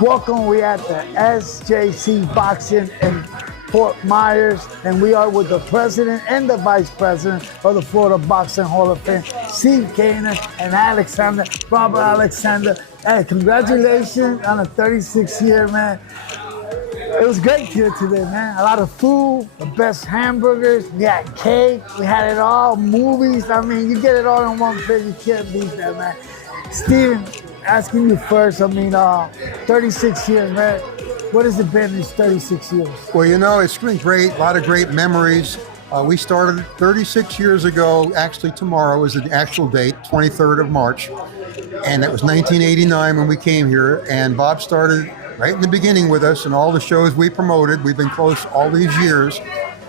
Welcome, we at the SJC Boxing in Fort Myers, and we are with the president and the vice president of the Florida Boxing Hall of Fame, Steve Gaynor and Robert Alexander. Hey, congratulations on a 36 year, man. It was great here today, man. A lot of food, the best hamburgers, we had cake, we had it all, movies. I mean, you get it all in one place, you can't beat that, man. Steven, asking you first, 36 years, man. What has it been these 36 years? Well, you know, it's been great, a lot of great memories. We started 36 years ago, actually tomorrow is the actual date, 23rd of March. And that was 1989 when we came here. And Bob started right in the beginning with us and all the shows we promoted. We've been close all these years.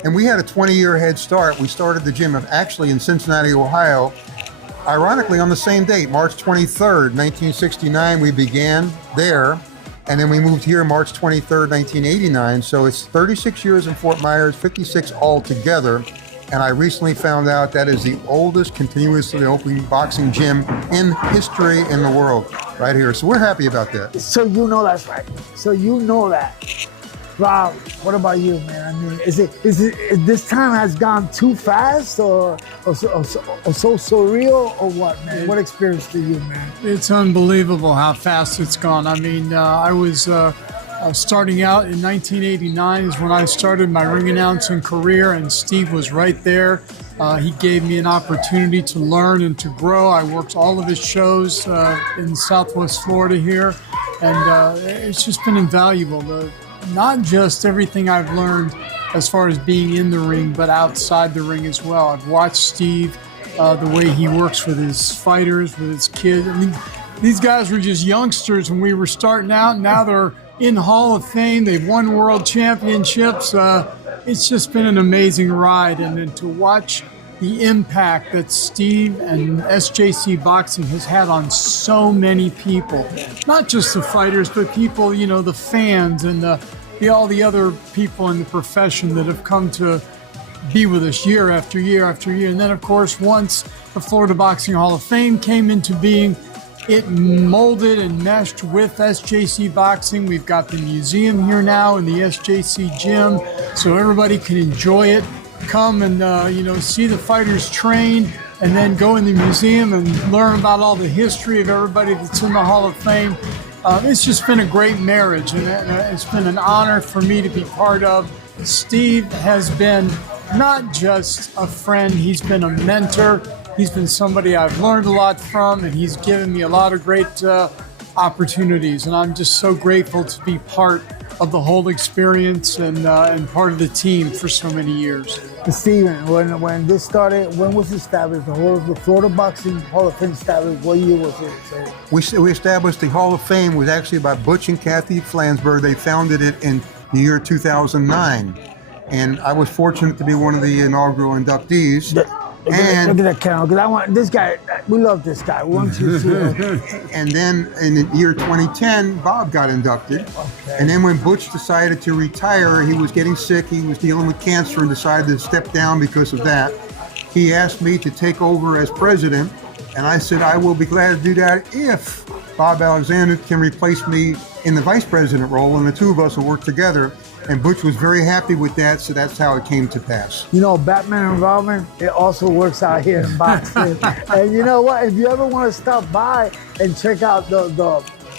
And we had a 20-year head start. We started the gym actually in Cincinnati, Ohio. Ironically, on the same date, March 23rd, 1969, we began there. And then we moved here March 23rd, 1989. So it's 36 years in Fort Myers, 56 altogether. And I recently found out that is the oldest continuously open boxing gym in history in the world, right here. So we're happy about that. So you know that's right. So you know that. Rob, what about you, man? I mean, is it this time has gone too fast or so surreal or what, man? What experience do you, man? It's unbelievable how fast it's gone. I mean, I was starting out in 1989 is when I started my ring announcing career, and Steve was right there. He gave me an opportunity to learn and to grow. I worked all of his shows in Southwest Florida here, and it's just been invaluable. Not just everything I've learned as far as being in the ring, but outside the ring as well. I've watched Steve, the way he works with his fighters, with his kids. I mean, these guys were just youngsters when we were starting out. Now they're in Hall of Fame. They've won world championships. It's just been an amazing ride. And then to watch the impact that Steve and SJC Boxing has had on so many people, not just the fighters, but people, you know, the fans and all the other people in the profession that have come to be with us year after year after year. And then, of course, once the Florida Boxing Hall of Fame came into being, it molded and meshed with SJC Boxing. We've got the museum here now in the SJC gym, so everybody can enjoy it. Come and see the fighters train, and then go in the museum and learn about all the history of everybody that's in the Hall of Fame. It's just been a great marriage, and it's been an honor for me to be part of. Steve has been not just a friend, he's been a mentor. He's been somebody I've learned a lot from, and he's given me a lot of great opportunities. And I'm just so grateful to be part of the whole experience and part of the team for so many years. Steven, when this started, when was it established? The Florida Boxing Hall of Fame established, what year was it? So We established the Hall of Fame was actually by Butch and Kathy Flansburgh. They founded it in the year 2009. And I was fortunate to be one of the inaugural inductees. Look at that camera, because I want this guy. We love this guy. We want you to see him. And then in the year 2010, Bob got inducted. Okay. And then when Butch decided to retire, he was getting sick. He was dealing with cancer and decided to step down because of that. He asked me to take over as president, and I said I will be glad to do that if Bob Alexander can replace me in the vice president role, and the two of us will work together. And Butch was very happy with that, so that's how it came to pass. You know, Batman and Robin, it also works out here in boxing. And you know what? If you ever want to stop by and check out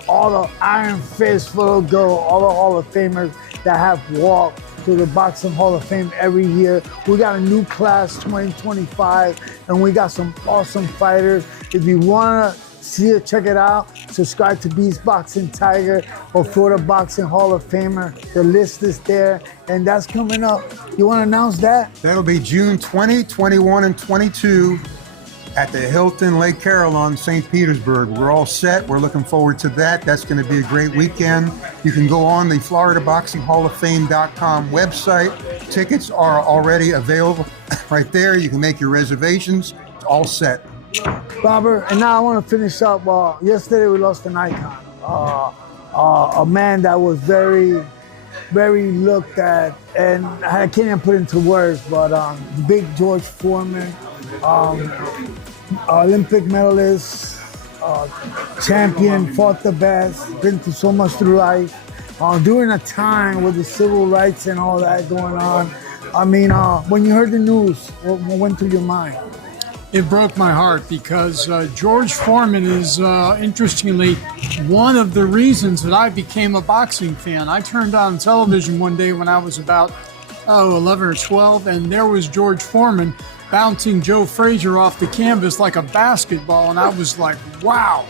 all the Iron Fist, Full Go, all the Hall of Famers that have walked to the Boxing Hall of Fame every year. We got a new class 2025, and we got some awesome fighters. If you want to see it, check it out. Subscribe to Beast Boxing Tiger or Florida Boxing Hall of Famer. The list is there, and that's coming up. You want to announce that? That'll be June 20, 21, and 22 at the Hilton Lake Carillon, St. Petersburg. We're all set. We're looking forward to that. That's going to be a great weekend. You can go on the FloridaBoxingHallOfFame.com website. Tickets are already available right there. You can make your reservations. It's all set. Robert, and now I want to finish up. Yesterday we lost an icon, a man that was very, very looked at, and I can't even put into words, but big George Foreman, Olympic medalist, champion, fought the best, been through so much through life. During a time with the civil rights and all that going on, I mean, when you heard the news, what went through your mind? It broke my heart because George Foreman is, interestingly, one of the reasons that I became a boxing fan. I turned on television one day when I was about 11 or 12, and there was George Foreman bouncing Joe Frazier off the canvas like a basketball, and I was like, wow,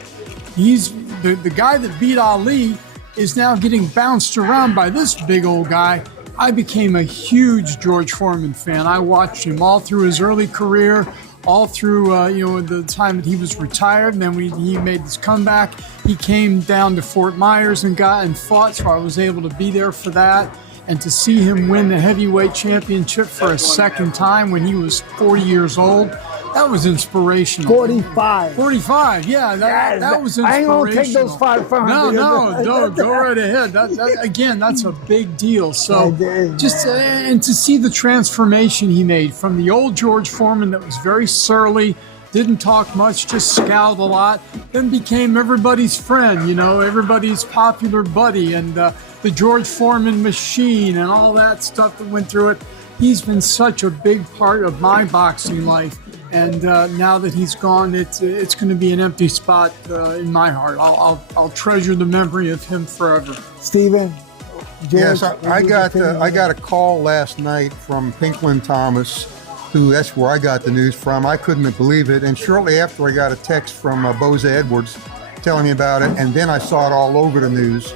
he's the guy that beat Ali is now getting bounced around by this big old guy. I became a huge George Foreman fan. I watched him all through his early career, all through the time that he was retired, and then he made his comeback. He came down to Fort Myers and fought, so I was able to be there for that. And to see him win the heavyweight championship for a second time when he was 40 years old, that was inspirational. 45. 45, yeah, that was inspirational. I ain't gonna take those 5 from him. No, go right ahead. Again, that's a big deal. So just and to see the transformation he made from the old George Foreman that was very surly, didn't talk much, just scowled a lot, then became everybody's friend, everybody's popular buddy, and the George Foreman machine and all that stuff that went through it. He's been such a big part of my boxing life. And now that he's gone, it's going to be an empty spot in my heart. I'll treasure the memory of him forever. Stephen, George, yes, I got a call last night from Pinklin Thomas, that's where I got the news from. I couldn't believe it, and shortly after I got a text from Boza Edwards telling me about it, and then I saw it all over the news.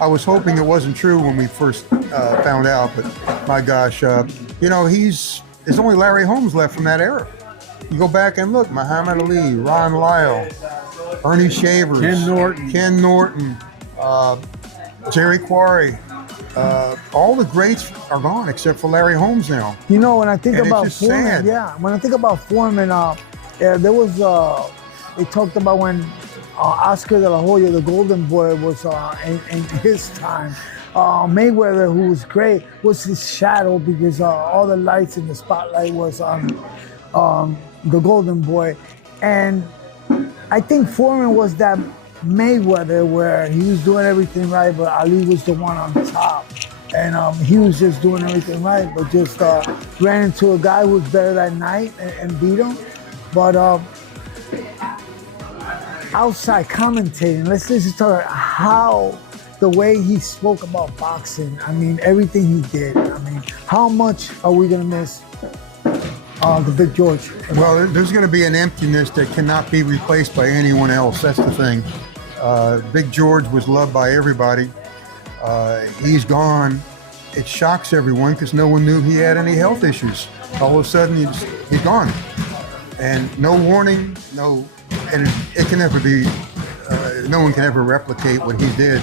I was hoping it wasn't true when we first found out, but my gosh, there's only Larry Holmes left from that era. You go back and look, Muhammad Ali, Ron Lyle, Ernie Shavers, Ken Norton, Jerry Quarry. All the greats are gone except for Larry Holmes now. When I think about Foreman, when I think about Foreman, there was, they talked about when Oscar de la Hoya, the Golden Boy, was in his time. Mayweather, who was great, was his shadow because all the lights in the spotlight was on the Golden Boy. And I think Foreman was that Mayweather where he was doing everything right, but Ali was the one on top. And he was just doing everything right, but just ran into a guy who was better that night and beat him. But outside commentating, let's listen to how the way he spoke about boxing. I mean, everything he did. I mean, how much are we going to miss the Big George? Well, there's going to be an emptiness that cannot be replaced by anyone else. That's the thing. Big George was loved by everybody. He's gone. It shocks everyone because no one knew he had any health issues. All of a sudden, he's gone. And no warning, and it can never be, no one can ever replicate what he did.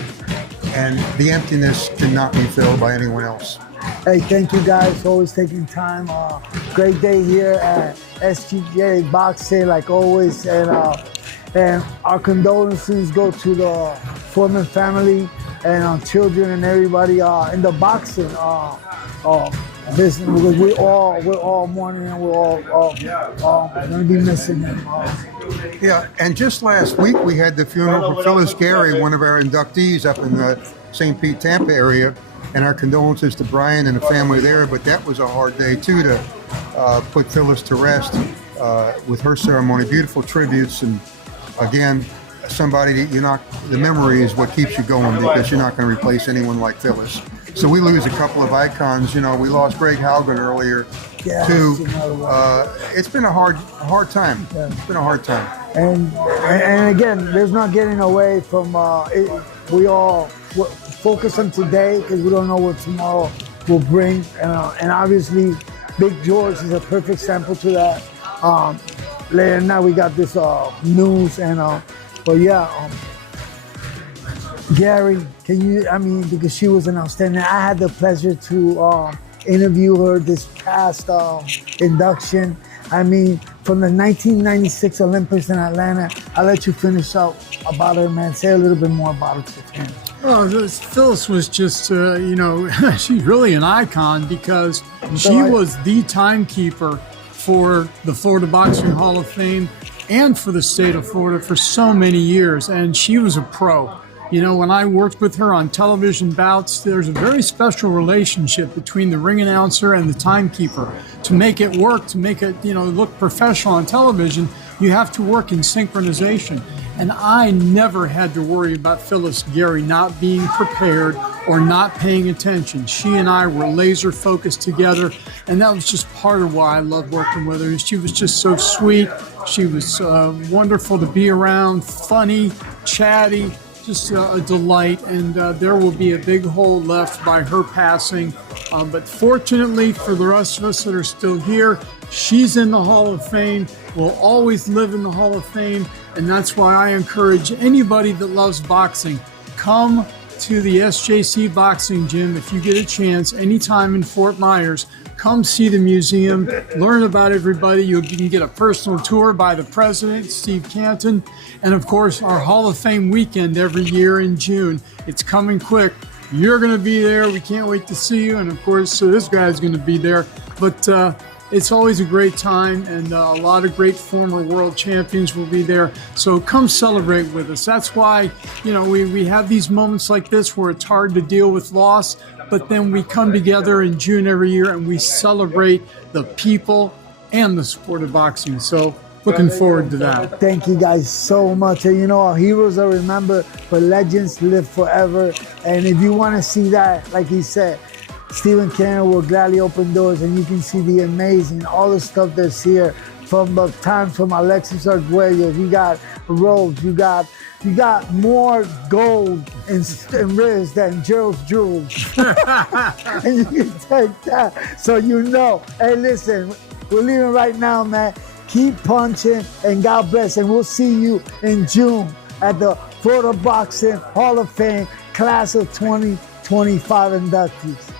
And the emptiness cannot be filled by anyone else. Hey, thank you guys for always taking time. Great day here at SGJ Boxing, like always. And our condolences go to the Foreman family and children and everybody in the boxing business, because we're all mourning and we're all going to be missing him. Yeah, and just last week we had the funeral for Phyllis Gary, one of our inductees up in the St. Pete, Tampa area, and our condolences to Brian and the family there. But that was a hard day too to put Phyllis to rest with her ceremony. Beautiful tributes, and again, somebody that the memory is what keeps you going, because you're not going to replace anyone like Phyllis. So we lose a couple of icons. We lost Greg Haugen earlier too. It's been a hard time. Yeah. It's been a hard time. And again, there's not getting away from we all focus on today because we don't know what tomorrow will bring. And obviously, Big George is a perfect sample to that. Later now we got this news Gary, because she was an outstanding. I had the pleasure to interview her this past induction. I mean, from the 1996 Olympics in Atlanta. I'll let you finish out about her, man. Say a little bit more about her to him. Well, Phyllis was just, she's really an icon because she was the timekeeper for the Florida Boxing Hall of Fame. and for the state of Florida for so many years. And she was a pro. You know, when I worked with her on television bouts, there's a very special relationship between the ring announcer and the timekeeper. To make it work, to make it, look professional on television, you have to work in synchronization. And I never had to worry about Phyllis Gary not being prepared or not paying attention. She and I were laser focused together, and that was just part of why I loved working with her. She was just so sweet. She was wonderful to be around, funny, chatty, just a delight. And there will be a big hole left by her passing. But fortunately for the rest of us that are still here, she's in the Hall of Fame, will always live in the Hall of Fame. And that's why I encourage anybody that loves boxing, come to the SJC Boxing Gym if you get a chance, anytime in Fort Myers. Come see the museum, learn about everybody. You can get a personal tour by the president, Steve Canton, and of course our Hall of Fame weekend every year in June. It's coming quick. You're going to be there. We can't wait to see you. And of course, so this guy's going to be there. But it's always a great time, and a lot of great former world champions will be there. So come celebrate with us. That's why, we have these moments like this where it's hard to deal with loss, but then we come together in June every year and we celebrate the people and the sport of boxing. So looking forward to that. Thank you guys so much. And our heroes are remembered, but legends live forever. And if you want to see that, like he said, Stephen Cannon will gladly open doors, and you can see the amazing, all the stuff that's here from the times from Alexis Arguello. You got robes, you got more gold and rings than Gerald's jewels. And you can take that. So hey, listen, we're leaving right now, man. Keep punching, and God bless. And we'll see you in June at the Florida Boxing Hall of Fame class of 2025 inductees.